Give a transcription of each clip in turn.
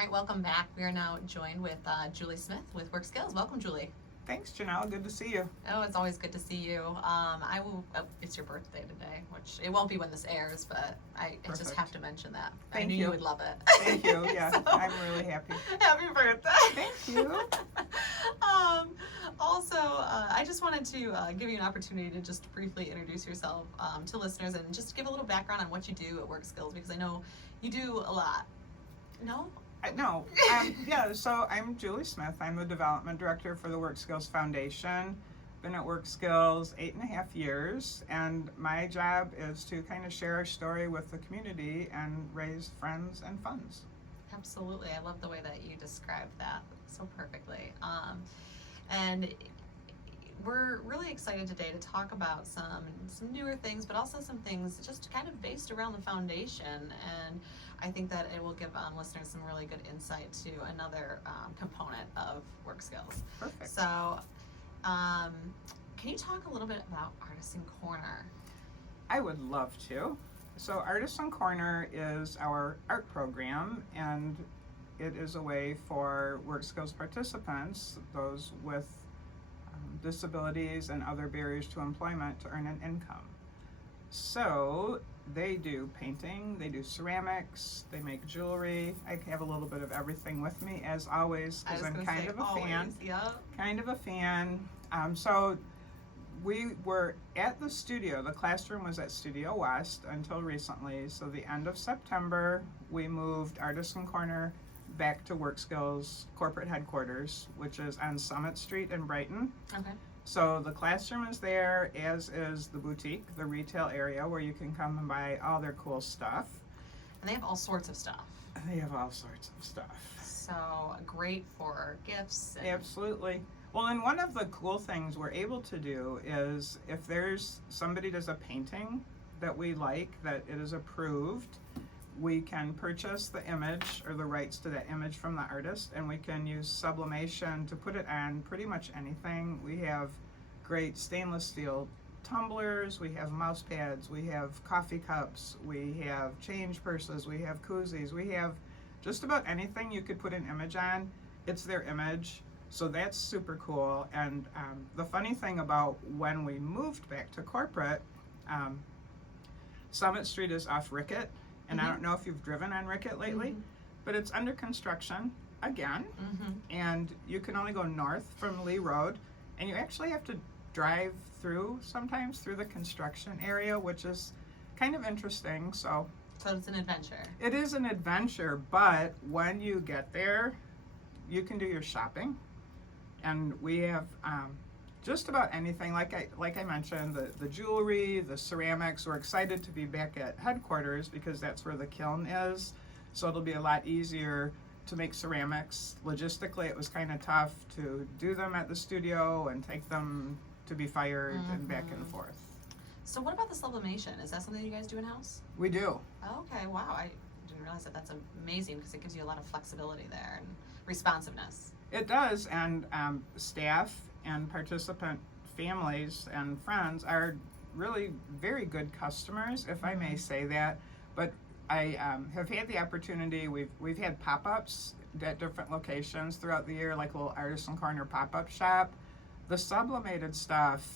All right, welcome back. We are now joined with Julie Smith with Workskills. Welcome, Julie. Thanks, Janelle. Good to see you. Oh, it's always good to see you. It's your birthday today, which it won't be when this airs, but I just Perfect. have to mention that. I Thank knew you. you would love it. Thank you. Yeah, So, I'm really happy. Happy birthday. Thank you. Also, I just wanted to give you an opportunity to just briefly introduce yourself to listeners and just give a little background on what you do at Workskills, because I know you do a lot. No? No. Yeah, so I'm Julie Smith. I'm the Development Director for the Workskills Foundation. Been at Workskills 8.5 years, and my job is to kind of share our story with the community and raise friends and funds. Absolutely. I love the way that you described that so perfectly. And we're really excited today to talk about some newer things, but also some things just kind of based around the foundation. And I think that it will give listeners some really good insight to another component of Workskills. Perfect. So, can you talk a little bit about Artisan Corner? I would love to. So Artisan Corner is our art program, and it is a way for Workskills participants, those with disabilities and other barriers to employment, to earn an income. So they do painting, they do ceramics, they make jewelry. I have a little bit of everything with me, as always, because I'm kind of a fan. Yeah. Kind of a fan. So we were at the studio. The classroom was at Studio West until recently. So the end of September, we moved Artisan Corner back to Workskills corporate headquarters, which is on Summit Street in Brighton. Okay. So the classroom is there, as is the boutique, the retail area where you can come and buy all their cool stuff. And they have all sorts of stuff. They have all sorts of stuff. So great for gifts. And Absolutely. Well, and one of the cool things we're able to do is if there's somebody does a painting that we like, that it is approved, we can purchase the image or the rights to that image from the artist, and we can use sublimation to put it on pretty much anything. We have great stainless steel tumblers, we have mouse pads, we have coffee cups, we have change purses, we have koozies, we have just about anything you could put an image on, it's their image. So that's super cool. And the funny thing about when we moved back to corporate, Summit Street is off Rickett, and I don't know if you've driven on Rickett lately, but it's under construction again, and you can only go north from Lee Road, and you actually have to drive through sometimes through the construction area, which is kind of interesting. So it's an adventure. it is an adventure, but when you get there, you can do your shopping, and we have just about anything. Like I mentioned, the jewelry, the ceramics. We're excited to be back at headquarters because that's where the kiln is. So it'll be a lot easier to make ceramics. Logistically, it was kind of tough to do them at the studio and take them to be fired and back and forth. So what about the sublimation? Is that something you guys do in-house? We do. Okay, wow. I didn't realize that. That's amazing because it gives you a lot of flexibility there and responsiveness. It does, and staff and participant families and friends are really very good customers, if I may say that. But I have had the opportunity, we've had pop-ups at different locations throughout the year, like a little Artisan Corner pop-up shop. The sublimated stuff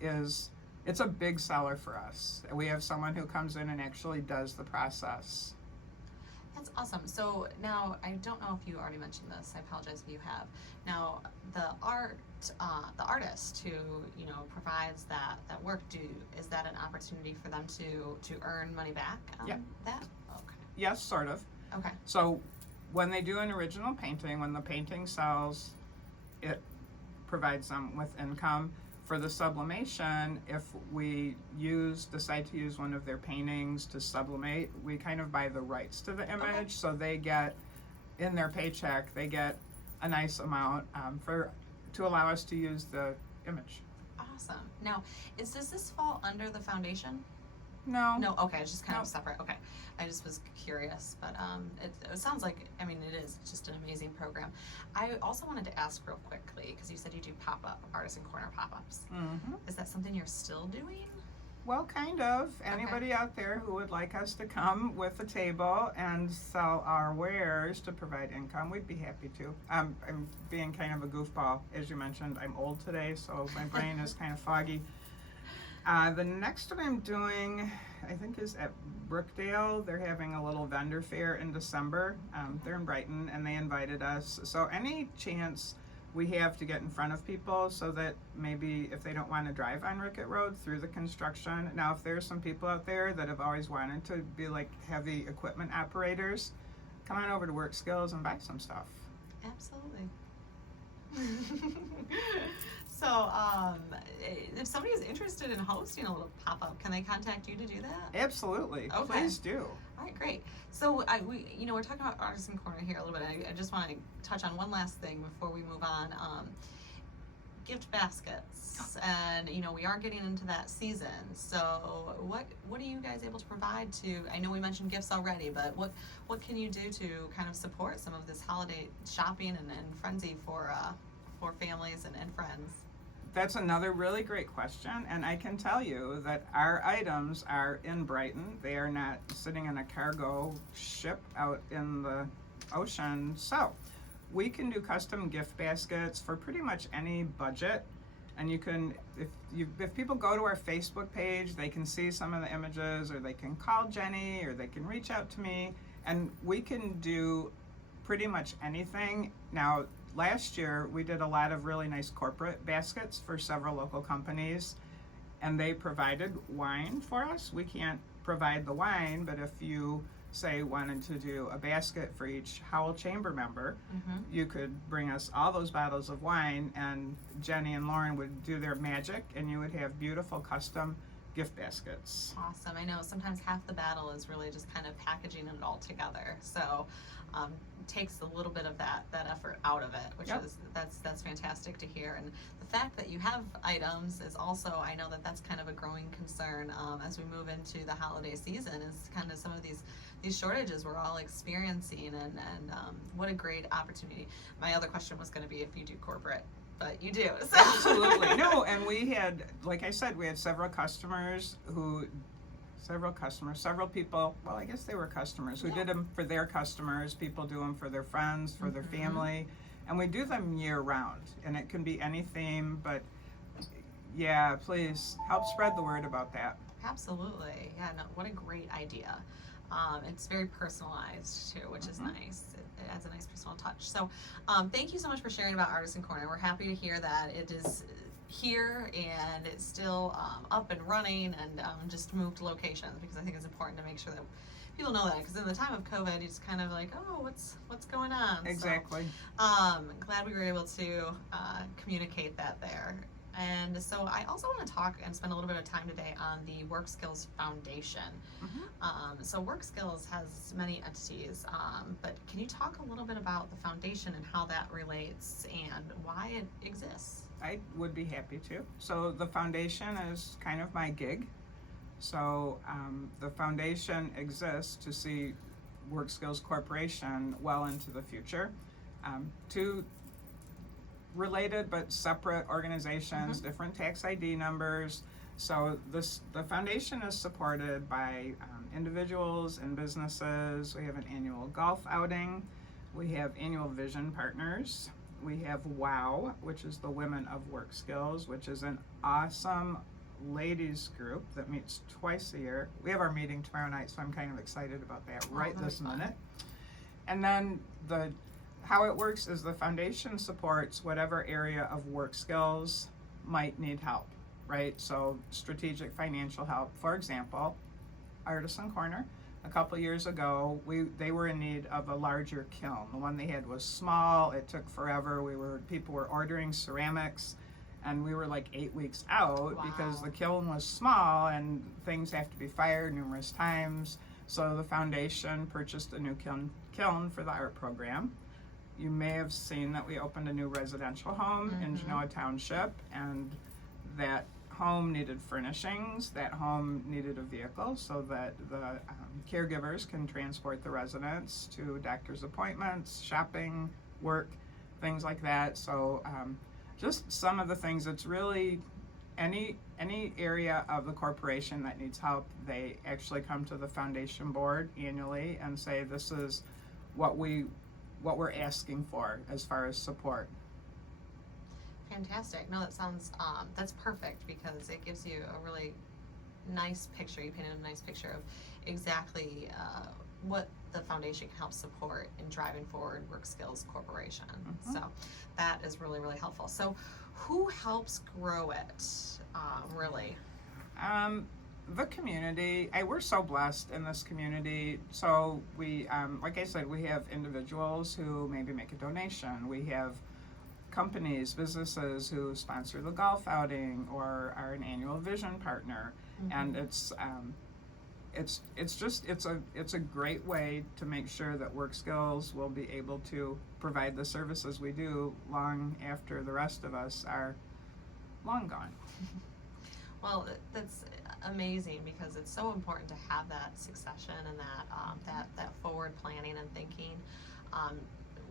it's a big seller for us. We have someone who comes in and actually does the process. That's awesome. So now, I don't know if you already mentioned this. I apologize if you have. Now, the artist who provides that work, is that an opportunity for them to earn money back on that? Okay. Yes, sort of. Okay. So when they do an original painting, when the painting sells, it provides them with income. For the sublimation, if we decide to use one of their paintings to sublimate, we kind of buy the rights to the image. Okay. So they get, in their paycheck, they get a nice amount to allow us to use the image. Awesome. Now, does this fall under the foundation? No. No. Okay, it's just kind No. of separate. Okay, I just was curious, but it sounds like, I mean, it is just an amazing program. I also wanted to ask real quickly, because you said you do pop-up Artisan Corner pop-ups. Mm-hmm. Is that something you're still doing? Well, kind of. Anybody out there who would like us to come with a table and sell our wares to provide income, we'd be happy to. I'm being kind of a goofball. As you mentioned, I'm old today, so my brain is kind of foggy. The next one I'm doing, I think, is at Brookdale. They're having a little vendor fair in December. They're in Brighton, and they invited us. So any chance we have to get in front of people, so that maybe if they don't want to drive on Rickett Road through the construction. Now, if there's some people out there that have always wanted to be like heavy equipment operators, come on over to Workskills and buy some stuff. Absolutely. So, if somebody is interested in hosting a little pop-up, can they contact you to do that? Absolutely. Okay. Please do. All right, great. So we're talking about Artisan Corner here a little bit. I just want to touch on one last thing before we move on. Gift baskets, and we are getting into that season. So what are you guys able to provide to? I know we mentioned gifts already, but what can you do to kind of support some of this holiday shopping and frenzy for families and friends? That's another really great question, and I can tell you that our items are in Brighton. They are not sitting in a cargo ship out in the ocean. So we can do custom gift baskets for pretty much any budget. And you can, if people go to our Facebook page, they can see some of the images, or they can call Jenny, or they can reach out to me, and we can do pretty much anything. Now, last year, we did a lot of really nice corporate baskets for several local companies, and they provided wine for us. We can't provide the wine, but if you, say, wanted to do a basket for each Howell Chamber member, you could bring us all those bottles of wine, and Jenny and Lauren would do their magic, and you would have beautiful custom gift baskets. Awesome. I know sometimes half the battle is really just kind of packaging it all together. So takes a little bit of that effort out of it, which is that's fantastic to hear. And the fact that you have items is also, I know that's kind of a growing concern as we move into the holiday season, is kind of some of these shortages we're all experiencing, and what a great opportunity. My other question was going to be if you do corporate, but you do. So. Absolutely. No, and we had, like I said, we had several people, well, I guess they were customers who did them for their customers. People do them for their friends, for their family, and we do them year round, and it can be any theme, but yeah, please help spread the word about that. Absolutely. Yeah, no, what a great idea. It's very personalized too, which is nice. It adds a nice personal touch. So thank you so much for sharing about Artisan Corner. We're happy to hear that it is here and it's still up and running, and just moved locations, because I think it's important to make sure that people know that, because in the time of COVID, it's kind of like, oh, what's going on? Exactly. So, glad we were able to communicate that there. And so I also want to talk and spend a little bit of time today on the Workskills Foundation. So Workskills has many entities, but can you talk a little bit about the foundation and how that relates and why it exists? I would be happy to. So the foundation is kind of my gig. So the foundation exists to see Workskills Corporation well into the future. Two related but separate organizations, different tax ID numbers. So the foundation is supported by individuals and businesses. We have an annual golf outing. We have annual vision partners. We have WOW, which is the Women of Workskills, which is an awesome ladies group that meets twice a year. We have our meeting tomorrow night, so I'm kind of excited about that this minute. And then how it works is the foundation supports whatever area of Workskills might need help, right? So strategic financial help. For example, Artisan Corner, a couple years ago, they were in need of a larger kiln. The one they had was small. It took forever. People were ordering ceramics, and we were like 8 weeks out because the kiln was small and things have to be fired numerous times. So the foundation purchased a new kiln for the art program. You may have seen that we opened a new residential home in Genoa Township, and that home needed furnishings. That home needed a vehicle so that the caregivers can transport the residents to doctor's appointments, shopping, work, things like that. So just some of the things. It's really any area of the corporation that needs help, they actually come to the foundation board annually and say, this is what we're asking for as far as support. Fantastic. No, that sounds, that's perfect because it gives you a really nice picture. You painted a nice picture of exactly what the foundation can help support in driving forward Workskills Corporation. Mm-hmm. So that is really, really helpful. So who helps grow it, really? The community. We're so blessed in this community. So we, like I said, we have individuals who maybe make a donation. We have companies, businesses who sponsor the golf outing or are an annual vision partner. Mm-hmm. And it's a great way to make sure that Workskills will be able to provide the services we do long after the rest of us are long gone. Well, that's amazing because it's so important to have that succession and that forward planning and thinking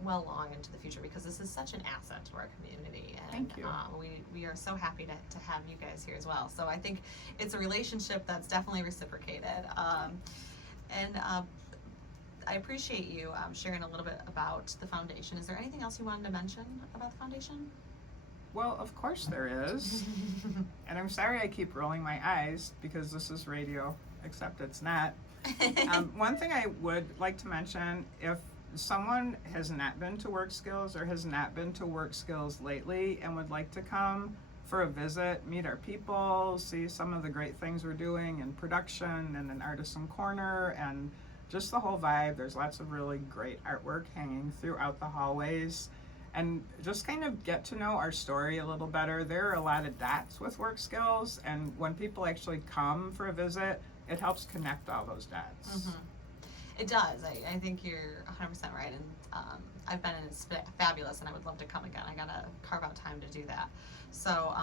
well long into the future, because this is such an asset to our community, and Thank you. We are so happy to have you guys here as well. So I think it's a relationship that's definitely reciprocated, and I appreciate you sharing a little bit about the foundation. Is there anything else you wanted to mention about the foundation? Well, of course there is. And I'm sorry I keep rolling my eyes because this is radio, except it's not. One thing I would like to mention, if someone has not been to Workskills or has not been to Workskills lately and would like to come for a visit, meet our people, see some of the great things we're doing in production and an Artisan Corner and just the whole vibe. There's lots of really great artwork hanging throughout the hallways. And just kind of get to know our story a little better. There are a lot of dots with Workskills, and when people actually come for a visit, it helps connect all those dots. Mm-hmm. It does. I think you're 100% right, and I've been, and it's fabulous, and I would love to come again. I gotta carve out time to do that. So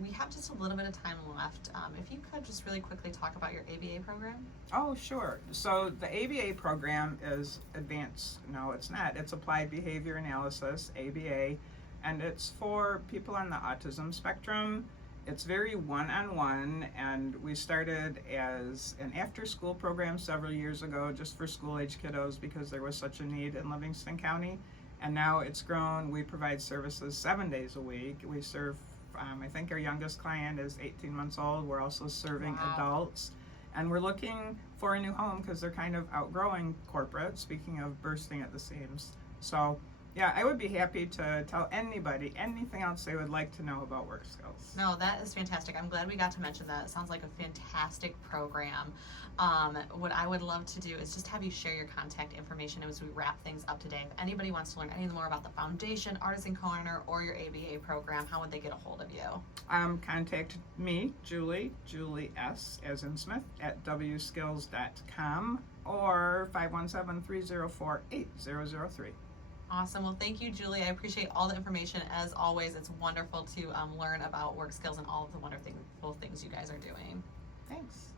we have just a little bit of time left. If you could just really quickly talk about your ABA program. Oh, sure. So the ABA program is advanced. No, it's not. It's Applied Behavior Analysis, ABA, and it's for people on the autism spectrum. It's very one-on-one, and we started as an after-school program several years ago just for school-age kiddos because there was such a need in Livingston County. And now it's grown. We provide services 7 days a week. We serve, I think our youngest client is 18 months old. We're also serving Wow. adults. And we're looking for a new home because they're kind of outgrowing corporate, speaking of bursting at the seams. So, yeah, I would be happy to tell anybody anything else they would like to know about Workskills. No, that is fantastic. I'm glad we got to mention that. It sounds like a fantastic program. What I would love to do is just have you share your contact information as we wrap things up today. If anybody wants to learn anything more about the foundation, Artisan Corner, or your ABA program, how would they get a hold of you? Contact me, Julie S. as in Smith, at wskills.com or 517-304-8003. Awesome. Well, thank you, Julie. I appreciate all the information. As always, it's wonderful to learn about Workskills and all of the wonderful things you guys are doing. Thanks.